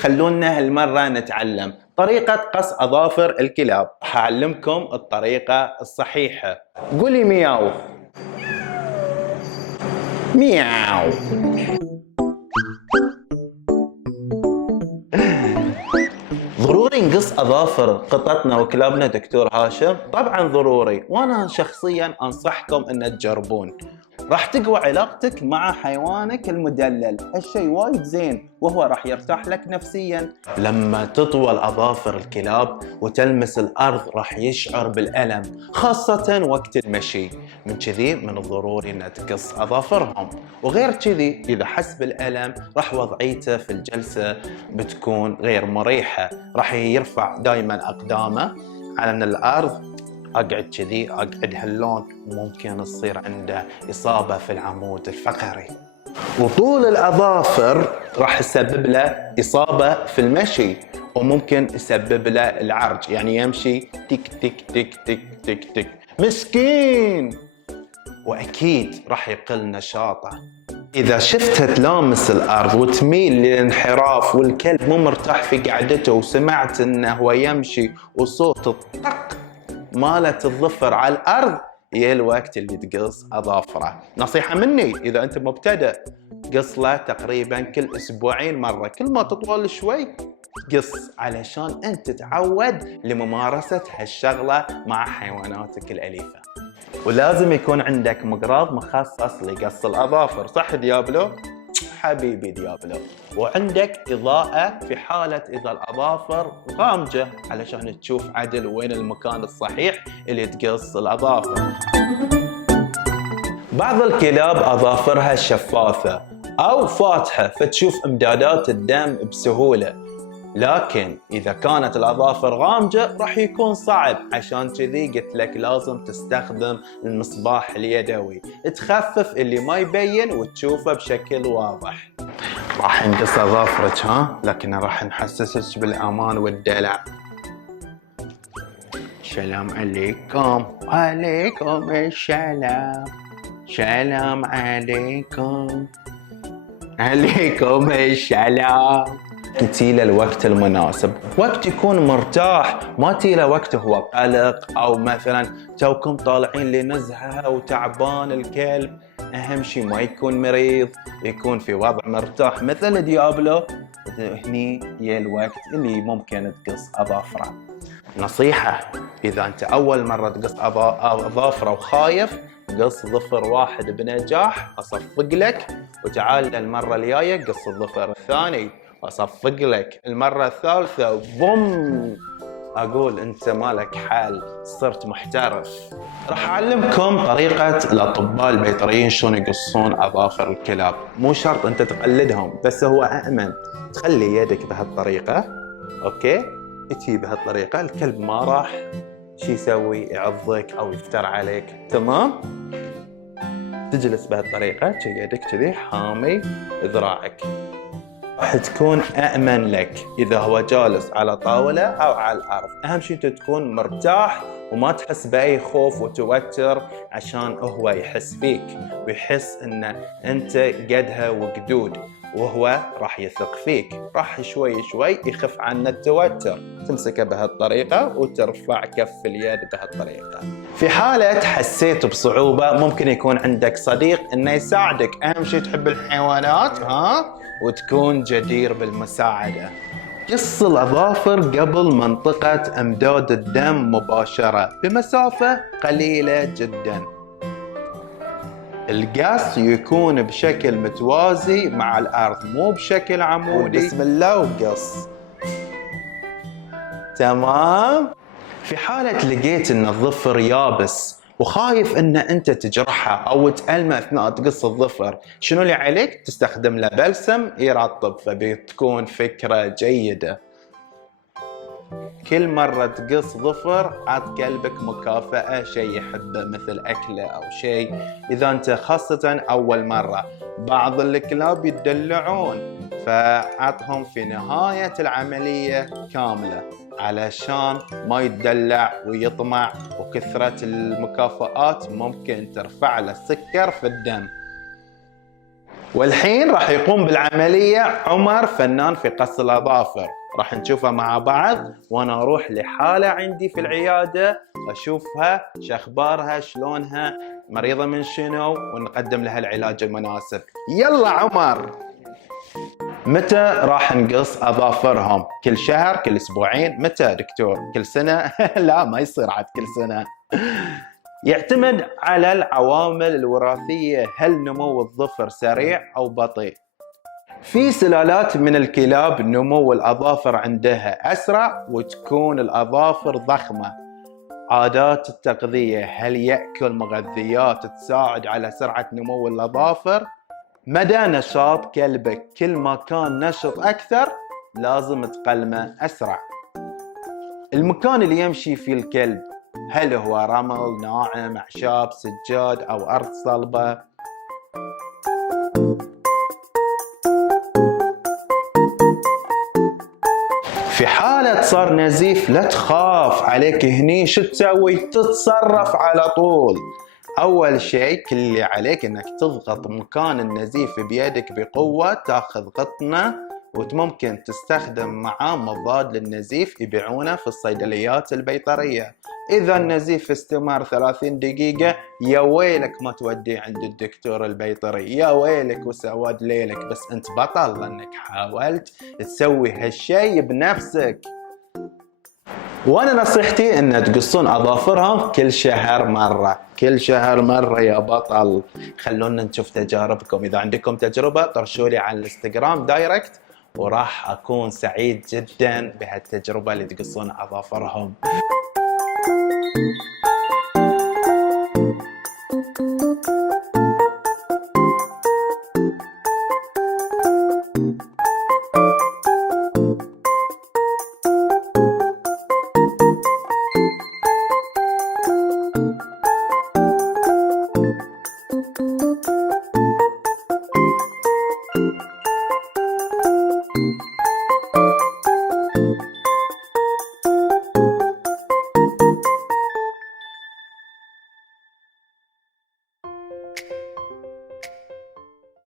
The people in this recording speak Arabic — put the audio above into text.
خلونا هالمرة نتعلم طريقة قص أظافر الكلاب. هعلمكم الطريقة الصحيحة. قولي مياو. مياو. ضروري نقص أظافر قططنا وكلابنا دكتور هاشم؟ طبعا ضروري، وأنا شخصيا أنصحكم أن تجربون. راح تقوى علاقتك مع حيوانك المدلل، هالشيء وايد زين، وهو راح يرتاح لك نفسيا. لما تطول أظافر الكلاب وتلمس الأرض راح يشعر بالألم، خاصة وقت المشي. من كذي من الضروري أن تقص أظافرهم. وغير كذي إذا حس بالألم راح وضعيته في الجلسة بتكون غير مريحة، راح يرفع دائما أقدامه على الأرض. اقعد كذي، اقعد هاللون، ممكن تصير عنده اصابه في العمود الفقري. وطول الاظافر راح يسبب له اصابه في المشي، وممكن يسبب له العرج، يعني يمشي تك تك تك تك تك تك مسكين، واكيد راح يقل نشاطه. إذا شفتها تلامس الأرض وتميل للانحراف والكلب مو مرتاح في قعدته، وسمعت إنه هو يمشي وصوت الطق مالت الظفر على الأرض، يا الوقت اللي تقص أظافره. نصيحة مني إذا أنت مبتدئ، قص له تقريبا كل أسبوعين مرة، كل ما تطول شوي قص، علشان أنت تتعود لممارسة هالشغلة مع حيواناتك الأليفة. ولازم يكون عندك مقراض مخصص لقص الأظافر، صح ديابلو؟ حبيبي ديابلو. وعندك إضاءة في حالة إذا الأظافر غامجة، علشان تشوف عدل وين المكان الصحيح اللي تقص الأظافر. بعض الكلاب أظافرها شفافة أو فاتحة فتشوف إمدادات الدم بسهولة، لكن إذا كانت الأظافر غامجة راح يكون صعب. عشان كذي قلت لك لازم تستخدم المصباح اليدوي، تخفف اللي ما يبين وتشوفه بشكل واضح. راح نقص أظافرك لكن راح نحسسك بالأمان والدلع. السلام عليكم. وعليكم السلام. سلام عليكم. عليكم السلام. تيله الوقت المناسب، وقت يكون مرتاح، ما تيله وقت هو قلق، او مثلا توكم طالعين لنزهه وتعبان الكلب. اهم شيء ما يكون مريض، يكون في وضع مرتاح مثل ديابلو. هني يا الوقت اللي ممكن تقص اظافره. نصيحه، اذا انت اول مره تقص اظافره وخايف، قص ظفر واحد بنجاح، اصفق لك، وتعال المره الجايه قص الظفر الثاني، واصفق لك المره الثالثه، وبوم، اقول انت مالك حال، صرت محترف. راح اعلمكم طريقه الاطباء البيطريين شلون يقصون اظافر الكلاب. مو شرط انت تقلدهم، بس هو امن. تخلي يدك بهالطريقه، اوكي، تجي بهالطريقه، الكلب ما راح شي يسوي، يعضك او يفتر عليك، تمام؟ تجلس بهالطريقه، يدك كذي حامي ذراعك، راح تكون أأمن لك إذا هو جالس على طاولة أو على الأرض. أهم شيء أنت تكون مرتاح وما تحس بأي خوف وتوتر، عشان هو يحس فيك ويحس أن أنت قدها وقدود، وهو راح يثق فيك، راح شوي شوي يخف عنه التوتر. تمسكه بهالطريقة وترفع كف اليد بهالطريقة. في حالة حسيت بصعوبة ممكن يكون عندك صديق انه يساعدك. اهم شيء تحب الحيوانات وتكون جدير بالمساعدة. قص الأظافر قبل منطقة امداد الدم مباشرة بمسافة قليلة جدا. القص يكون بشكل متوازي مع الأرض، مو بشكل عمودي. بسم الله وقص. تمام. في حالة لقيت ان الظفر يابس وخايف ان انت تجرحه او تألمه اثناء تقص الظفر، شنو اللي عليك؟ تستخدم له بلسم يرطب، فبتكون فكرة جيدة. كل مرة تقص ظفر عط كلبك مكافأة، شيء يحبه مثل أكله أو شيء، إذا أنت خاصة أول مرة. بعض الكلاب يتدلعون، فعطهم في نهاية العملية كاملة علشان ما يتدلع ويطمع، وكثرة المكافآت ممكن ترفع له السكر في الدم. والحين راح يقوم بالعملية عمر فنان في قص الأظافر، راح نشوفها مع بعض، وانا اروح لحالة عندي في العيادة اشوفها شخبارها شلونها مريضة من شنو، ونقدم لها العلاج المناسب. يلا عمر. متى راح نقص اظافرهم؟ كل شهر؟ كل اسبوعين؟ متى دكتور؟ كل سنة؟ لا ما يصير عاد كل سنة. يعتمد على العوامل الوراثية، هل نمو الظفر سريع او بطيء. في سلالات من الكلاب نمو الأظافر عندها أسرع وتكون الأظافر ضخمة. عادات التغذية، هل يأكل مغذيات تساعد على سرعة نمو الأظافر؟ مدى نشاط كلبك، كل ما كان نشط أكثر لازم تقلمه أسرع. المكان اللي يمشي فيه الكلب، هل هو رمل، ناعم، أعشاب، سجاد أو أرض صلبة؟ في حالة صار نزيف لا تخاف، عليك هني شو تسوي؟ تتصرف على طول. أول شيء كل اللي عليك إنك تضغط مكان النزيف بيدك بقوة، تاخذ قطنة وممكن تستخدم معاه مضاد للنزيف يبيعونه في الصيدليات البيطرية. إذا النزيف استمر 30 دقيقة يا ويلك ما توديه عند الدكتور البيطري، يا ويلك وسواد ليلك، بس أنت بطل لأنك حاولت تسوي هالشيء بنفسك. وانا نصيحتي ان تقصون اظافرهم كل شهر مرة، كل شهر مرة يا بطل. خلونا نشوف تجاربكم، اذا عندكم تجربة طرشولي على الانستغرام دايركت، وراح اكون سعيد جدا بهالتجربة اللي تقصون اظافرهم.